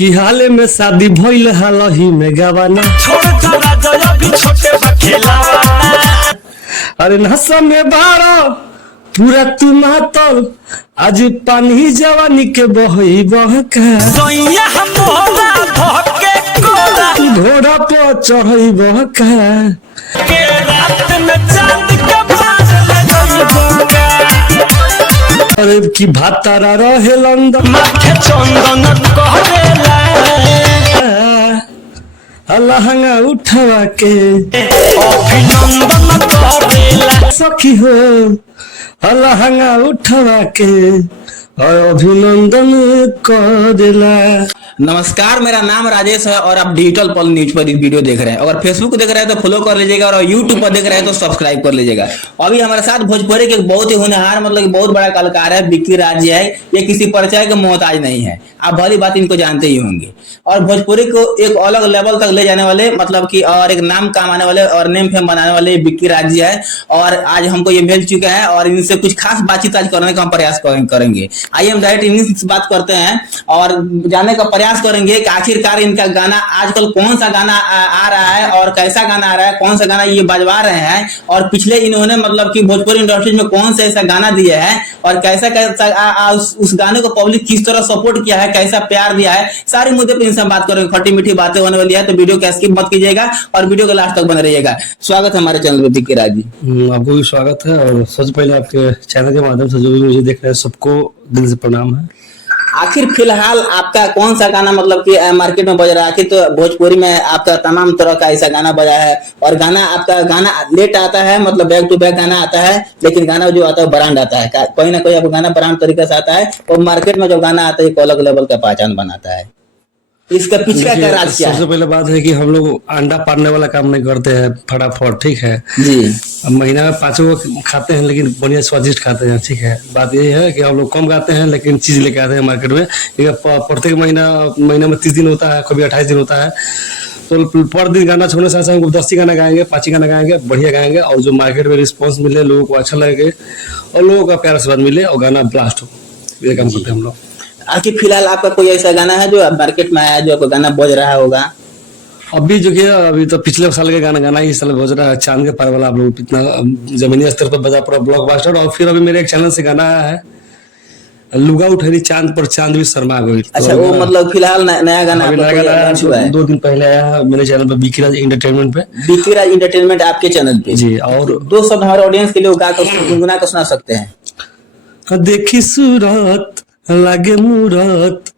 कि हाले में शादी भइल हालही में गवाना अरे नशा में बाड़ा पूरा तू मातल आज पानी जवानी के बहई बहका घोड़ा पर चढ़ई बहका अरे की भातारा रहे लंदन माथे चंदन करेला लहंगा उठवा के अभिनंदन करेला सखी हो लहंगा उठवा के अभिनंदन करेला। नमस्कार, मेरा नाम राजेश है और आप डिजिटल पल न्यूज पर वीडियो देख रहे हैं। अगर फेसबुक देख रहे हैं तो फॉलो कर लीजिएगा और यूट्यूब पर देख रहे हैं तो सब्सक्राइब कर लीजिएगा। अभी हमारे साथ भोजपुरी के बहुत ही होनहार मतलब बहुत बड़ा कलाकार है विक्की राज है। ये किसी परिचय के मोहताज नहीं है, आप भली बात इनको जानते ही होंगे। और भोजपुरी को एक अलग लेवल तक ले जाने वाले मतलब कि और एक नाम कमाने वाले और नेम फेम बनाने वाले विक्की राज है। और आज हमको ये मिल चुके हैं और इनसे कुछ खास बातचीत आज करने का हम प्रयास करेंगे। आइए हम डायरेक्ट इनसे बात करते हैं और जानने का प्रयास करेंगे कि आखिरकार इनका गाना आजकल कौन सा गाना आ रहा है और कैसा गाना आ रहा है, कौन सा गाना ये बजवा रहे हैं और पिछले इन्होंने मतलब कि भोजपुरी इंडस्ट्री में कौन सा ऐसा गाना दिया है और कैसा कैसा उस गाने को पब्लिक किस तरह सपोर्ट किया है, कैसा प्यार दिया है, सारे मुद्दे पर इनसे बात करेंगे। खट्टी मीठी बातें होने वाली है तो वीडियो को स्किप मत कीजिएगा और वीडियो के लास्ट तक बने रहिएगा। स्वागत है हमारे चैनल पर विक्की राज जी। आपको भी स्वागत है और सबसे पहले आपके चैनल के माध्यम से जो भी मुझे देख रहे हैं सबको दिल से प्रणाम है। आखिर फिलहाल आपका कौन सा गाना मतलब कि मार्केट में बज रहा है? आखिर तो भोजपुरी में आपका तमाम तरह का ऐसा गाना बजा है और गाना आपका गाना लेट आता है, मतलब बैक टू बैक गाना आता है, लेकिन गाना जो आता है ब्रांड आता है, कोई ना कोई आपको गाना ब्रांड तरीके से आता है और मार्केट में जो गाना आता है एक अलग लेवल का पहचान बनाता है। इसका पीछे का राज क्या है? सबसे पहले बात है कि हम लोग अंडा पाड़ने वाला काम नहीं करते हैं फटाफट, ठीक है जी। महीना में 5 को खाते हैं लेकिन बढ़िया स्वादिष्ट खाते हैं, ठीक है। बात ये है कि हम लोग कम गाते हैं लेकिन चीज लेके आते हैं मार्केट में। प्रत्येक महीना में 30 दिन होता है, कभी 28 दिन होता है, तो पर दिन गाना छोड़ने से हम 10 गाना गाएंगे, 5 गाना गाएंगे, बढ़िया गाएंगे और जो मार्केट में रिस्पॉन्स मिले, लोगों को अच्छा लगे और लोगों का प्यार आशीर्वाद मिले और गाना ब्लास्ट हो, ये काम करते हैं हम लोग। आखिर फिलहाल आपका कोई ऐसा गाना है जो मार्केट में आया जो आपको गाना बज रहा होगा? अभी जो कि अभी तो पिछले साल के गाना इस साल बज रहा है, चांद के पार वाला। आप लोग इतना जमीनी स्तर पर बजा पूरा ब्लॉकबस्टर। और फिर अभी मेरे एक चैनल से गाना आया है लुगा उठेरी चांद पर चांद भी शर्मा गई। अच्छा, वो मतलब फिलहाल नया गाना है 2 दिन पहले आया है मेरे चैनल पे विक्की राज एंटरटेनमेंट पे। विक्की राज एंटरटेनमेंट आपके चैनल पे जी। और 2 शब्द हमारे ऑडियंस के लिए गा कर गुनगुना कर सुना सकते हैं? देखी सूरत लागे मूरत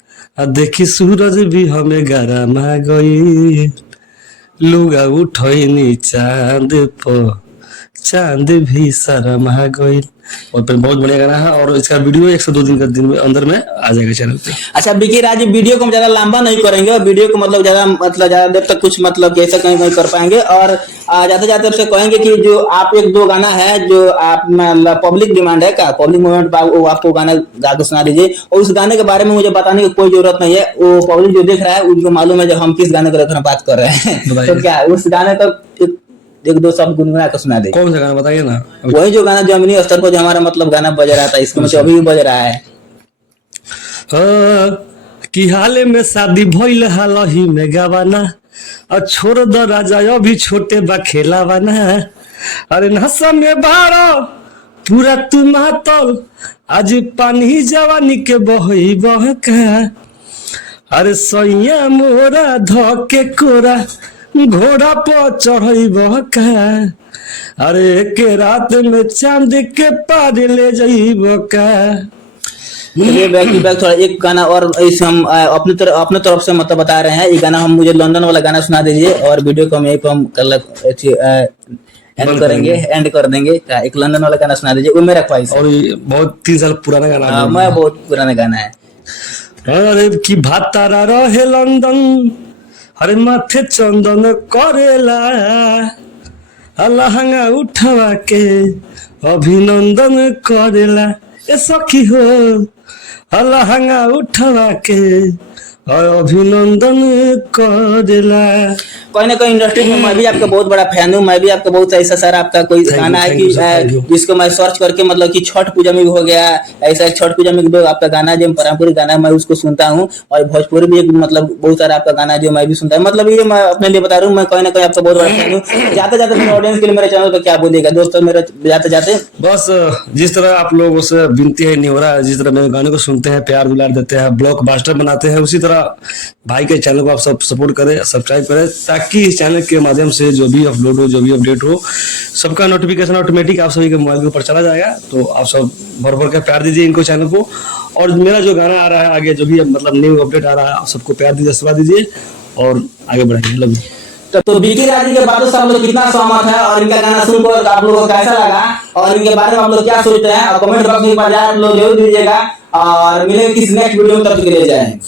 देखी सूरज भी हमें गरमा गई, लुगा उठनी चांद पर चांद भी शर्मा गई। और फिर बहुत बढ़िया गाना है और इसका वीडियो 1 से 2 दिन का दिन में अंदर में आ जाएगा चैनल पे। अच्छा विक्की राज, वीडियो को हम ज्यादा लंबा नहीं करेंगे और वीडियो को मतलब ज्यादा देर तक कुछ मतलब ऐसा कहीं कर पाएंगे और जाते से कहेंगे कि जो आप 1-2 गाना है जो आप मतलब पब्लिक डिमांड है, पब्लिक मूवमेंट आपको गाना गा के सुना दीजिए और उस गाने के बारे में मुझे बताने की कोई जरूरत नहीं है, वो पब्लिक जो देख रहा है उनको मालूम है जब हम किस गाने को बात कर रहे हैं। तो क्या उस गाने का 1-2 शब्द गुनगुना कर सुना दे? कौन सा गाना बताइए ना? वही जो गाना जमीनी स्तर पर जो हमारा मतलब गाना बज रहा था, इसको मतलब अभी भी बज रहा है। कि हाले में शादी भइल हालही में गवाना और छोड़ दो राजा अभी छोटे बा खेलावाना। अरे नशा में बाड़ा पूरा तू मातल आज पानी जवानी के बहई बहका। अरे सैया मोरा धके कोरा घोड़ा पर चढ़ई बहका। अरे के रात में चांद के पार ले जाइब का। चलिए बैक टू बैक थोड़ा एक गाना और इस हम अपने तरफ से मतलब बता रहे हैं। ये गाना हम मुझे लंदन वाला गाना सुना दीजिए और वीडियो को हम यहीं पर हम एंड कर देंगे। एक लंदन वाला गाना सुना दीजिए, वो मेरा ख्वाहिश है। और बहुत 3 साल पुराना गाना, मैं बहुत पुराना गाना है। अरे की भातारा रहे लंदन अरे माथे चंदन करेला लहंगा उठवा के अभिनंदन करेला। ए सखी हो लहंगा उठवा के और अभिनंदन करेला। कोई ना कोई इंडस्ट्री में मैं भी आपका बहुत बड़ा फैन हूँ। मैं भी आपका बहुत ऐसा सर आपका कोई Thank you, गाना है thank कि you, sir, thank you. जिसको मैं सर्च करके मतलब कि छठ पूजा में भी हो गया, ऐसा एक छठ पूजा में भी आपका गाना जो पारंपरिक गाना है मैं उसको सुनता हूँ। और भोजपुरी भी एक मतलब बहुत सारा आपका गाना जो मैं भी सुनता हूँ। मतलब ये मैं अपने लिए बता रहा हूँ, मैं कोई ना कोई आपका बहुत बड़ा फैन हूँ। जाते जाते मेरे ऑडियंस के लिए मेरे चैनल पर क्या बोलेगा दोस्तों मेरे जाते जाते? बस जिस तरह आप लोगों से विनती है निहोरा, जिस तरह मेरे गाने को सुनते हैं, प्यार दुलार देते हैं, ब्लॉकबस्टर बनाते हैं, उसी तरह भाई के चैनल को आप सब सपोर्ट करें, सब्सक्राइब करें, ताकि इस चैनल के माध्यम से जो भी अपलोड हो, जो भी अपडेट हो, सबका नोटिफिकेशन ऑटोमेटिक आप सभी के मोबाइल के ऊपर चला जाएगा। तो आप सब भर भर के प्यार दीजिए इनको, चैनल को। और मेरा जो गाना आ रहा है आगे, जो भी मतलब न्यू अपडेट आ रहा है, आप सबको प्यार दीजिए, आशीर्वाद दीजिए और आगे बढ़ाइए। Love you. तो बीके राज जी के बातों से आप लोग कितना सहमत है और इनका गाना सुनकर आप लोगों को कैसा लगा और इनके बारे में आप लोग क्या सोचते हैं और कमेंट बॉक्स में आप लोग जरूर दीजिएगा। और मिलेंगे किसी नेक्स्ट वीडियो में, तब तक के लिए जय हिंद।